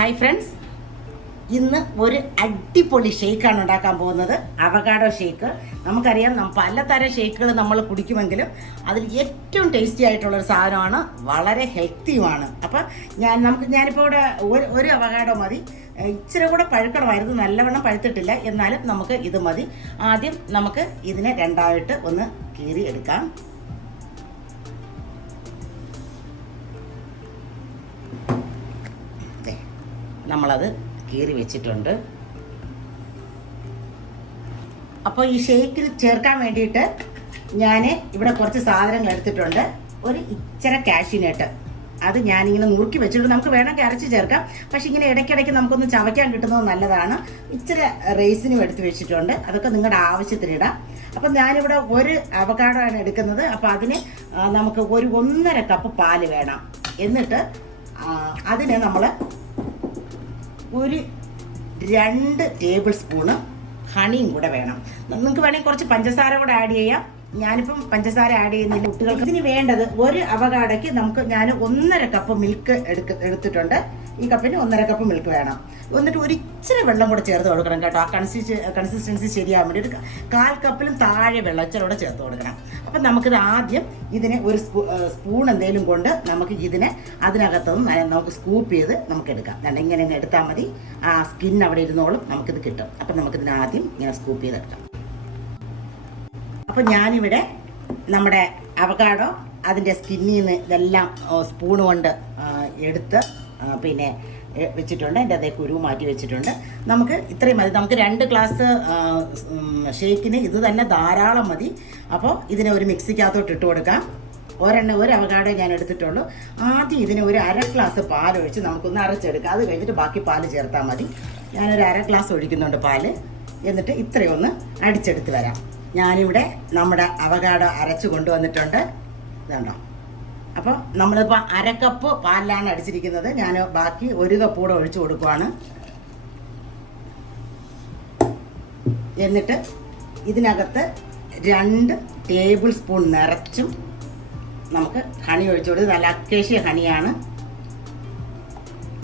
Hi friends, ഇന്ന് ഒരു അടിപൊളി ഷേക്കാണ് ഉണ്ടാക്കാൻ പോകുന്നത്. Avocado shake. നമുക്കറിയാം, പലതരം ഷേക്കുകൾ നമ്മൾ കുടിക്കുമെങ്കിലും അതിൽ ഏറ്റവും ടേസ്റ്റി ആയിട്ടുള്ളൊരു സാധനമാണ്, വളരെ ഹെൽത്തിയുമാണ്. അപ്പം ഞാനിപ്പോൾ ഇവിടെ ഒരു അവകാഡോ മതി. ഇച്ചിരി കൂടെ പഴുക്കണമായിരുന്നു, നല്ലവണ്ണം പഴുത്തിട്ടില്ല, എന്നാലും നമുക്ക് ഇത് മതി. ആദ്യം നമുക്ക് ഇതിനെ രണ്ടായിട്ട് ഒന്ന് കീറി എടുക്കാം. നമ്മളത് കീറി വെച്ചിട്ടുണ്ട്. അപ്പോൾ ഈ ഷേക്കിൽ ചേർക്കാൻ വേണ്ടിയിട്ട് ഞാൻ ഇവിടെ കുറച്ച് സാധനങ്ങൾ എടുത്തിട്ടുണ്ട്. ഒരു ഇച്ചിരി കാഷ്യൂനട്ട്, അത് ഞാനിങ്ങനെ നുറുക്കി വെച്ചിട്ടുണ്ട്. നമുക്ക് വേണമെങ്കിൽ അരച്ച് ചേർക്കാം, പക്ഷെ ഇങ്ങനെ ഇടയ്ക്കിടയ്ക്ക് നമുക്കൊന്ന് ചവയ്ക്കാൻ കിട്ടുന്നത് നല്ലതാണ്. ഇച്ചിരി റൈസിനും എടുത്ത് വെച്ചിട്ടുണ്ട്, അതൊക്കെ നിങ്ങളുടെ ആവശ്യത്തിനിടാം. അപ്പം ഞാനിവിടെ ഒരു അവകാഡോ ആണ് എടുക്കുന്നത്. അപ്പോൾ അതിന് നമുക്ക് ഒരു 1.5 കപ്പ് പാല് വേണം. എന്നിട്ട് അതിന് നമ്മൾ ഒരു 2 ടേബിൾ സ്പൂണ് ഹണിയും കൂടെ വേണം. നിങ്ങൾക്ക് വേണമെങ്കിൽ കുറച്ച് പഞ്ചസാര കൂടെ ആഡ് ചെയ്യാം. ഞാനിപ്പം പഞ്ചസാര ആഡ് ചെയ്യുന്നില്ല കുട്ടികൾക്ക്. ഇതിന് വേണ്ടത് ഒരു അവകാഡോയ്ക്ക് ഞാൻ 1.5 കപ്പ് മിൽക്ക് എടുത്തിട്ടുണ്ട്. ഈ കപ്പിന് 1.5 കപ്പ് മിൽക്ക് വേണം. എന്നിട്ട് ഒരു ഇച്ചിരി വെള്ളം കൂടെ ചേർത്ത് കൊടുക്കണം കേട്ടോ. ആ കൺസിസ്റ്റൻസി ശരിയാകാൻ വേണ്ടി ഒരു 1/4 കപ്പിലും താഴെ വെള്ളം ഇച്ചിരി ചേർത്ത് കൊടുക്കണം. അപ്പം നമുക്കിത് ആദ്യം ഇതിനെ ഒരു സ്പൂൺ എന്തെങ്കിലും കൊണ്ട് നമുക്ക് ഇതിനെ അതിനകത്തുനിന്ന് നമുക്ക് സ്കൂപ്പ് ചെയ്ത് നമുക്ക് എടുക്കാം. ഇങ്ങനെ എടുത്താൽ മതി, ആ സ്കിൻ അവിടെ ഇരുന്നോളും, നമുക്കിത് കിട്ടും. അപ്പം നമുക്കിതിനെ ആദ്യം ഇങ്ങനെ സ്കൂപ്പ് ചെയ്തെടുക്കാം. അപ്പോൾ ഞാനിവിടെ നമ്മുടെ അവകാഡോ അതിൻ്റെ സ്കിന്നിൽ നിന്ന് ഇതെല്ലാം സ്പൂൺ കൊണ്ട് എടുത്ത് പിന്നെ വെച്ചിട്ടുണ്ട്. എൻ്റെ അതേ കുരു മാറ്റി വെച്ചിട്ടുണ്ട്. നമുക്ക് ഇത്രയും മതി. നമുക്ക് 2 ഗ്ലാസ് ഷേക്കിന് ഇത് തന്നെ ധാരാളം മതി. അപ്പോൾ ഇതിനെ ഒരു മിക്സിക്കകത്തോട്ട് ഇട്ട് കൊടുക്കാം. ഒരു അവകാഡോ ഞാൻ എടുത്തിട്ടുള്ളൂ. ആദ്യം ഇതിന് ഒരു 1/2 ഗ്ലാസ് പാലൊഴിച്ച് നമുക്കൊന്ന് അരച്ചെടുക്കാം. അത് കഴിഞ്ഞിട്ട് ബാക്കി പാല് ചേർത്താൽ മതി. ഞാനൊരു 1/2 ഗ്ലാസ് ഒഴിക്കുന്നുണ്ട് പാല്. എന്നിട്ട് ഇത്രയൊന്ന് അടിച്ചെടുത്ത് വരാം. ഞാനിവിടെ നമ്മുടെ അവകാഡോ അരച്ച് കൊണ്ടുവന്നിട്ടുണ്ട്. ഇതുണ്ടോ. അപ്പോൾ നമ്മളിപ്പോൾ 1/2 കപ്പ് പാലിലാണ് അടിച്ചിരിക്കുന്നത്. ഞാൻ ബാക്കി 1 കപ്പ് കൂടെ ഒഴിച്ചു കൊടുക്കുവാണ്. എന്നിട്ട് ഇതിനകത്ത് 2 ടേബിൾ സ്പൂൺ നിറച്ചും നമുക്ക് ഹണി ഒഴിച്ചു കൊടുത്ത്. നല്ല അക്കേഷ്യ ഹണിയാണ്.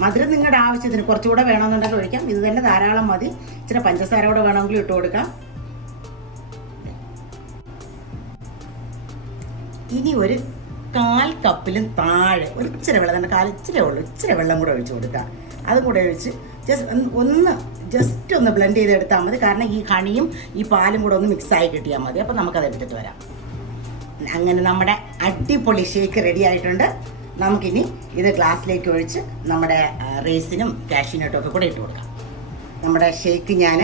മധുരം നിങ്ങളുടെ ആവശ്യത്തിന് കുറച്ചുകൂടെ വേണമെന്നുണ്ടെങ്കിൽ ഒഴിക്കാം. ഇത് തന്നെ ധാരാളം മതി. ഇച്ചിരി പഞ്ചസാര കൂടെ വേണമെങ്കിൽ ഇട്ട് കൊടുക്കാം. ഇനി ഒരു 1/4 കപ്പിലും താഴെ ഒരു ഇച്ചിരി വെള്ളം, തന്നെ ഇച്ചിരി വെള്ളം കൂടെ ഒഴിച്ചു കൊടുക്കുക. അതും കൂടെ ഒഴിച്ച് ജസ്റ്റ് ഒന്ന് ബ്ലെൻഡ് ചെയ്തെടുത്താൽ മതി. കാരണം ഈ ഹണിയും ഈ പാലും കൂടെ ഒന്ന് മിക്സായി കിട്ടിയാൽ മതി. അപ്പോൾ നമുക്കത് എടുത്തിട്ട് വരാം. അങ്ങനെ നമ്മുടെ അടിപൊളി ഷേക്ക് റെഡി ആയിട്ടുണ്ട്. നമുക്കിനി ഇത് ഗ്ലാസ്സിലേക്ക് ഒഴിച്ച് നമ്മുടെ റൈസിനും കാഷ്യൂനട്ടും ഒക്കെ കൂടെ ഇട്ട് കൊടുക്കാം. നമ്മുടെ ഷേക്ക് ഞാൻ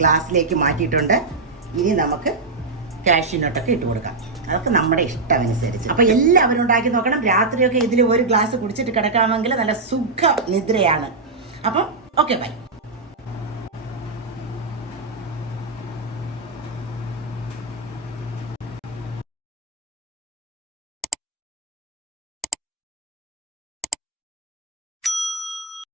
ഗ്ലാസ്സിലേക്ക് മാറ്റിയിട്ടുണ്ട്. ഇനി നമുക്ക് കാഷ്യൂനട്ടൊക്കെ ഇട്ട് കൊടുക്കാം. അതൊക്കെ നമ്മുടെ ഇഷ്ടമനുസരിച്ച്. അപ്പോൾ എല്ലാവരും ഉണ്ടാക്കി നോക്കണം. രാത്രിയൊക്കെ ഇതിൽ ഒരു ഗ്ലാസ് കുടിച്ചിട്ട് കിടക്കാമെങ്കിൽ നല്ല സുഖ നിദ്രയാണ്. അപ്പം ഓക്കെ, ബൈ.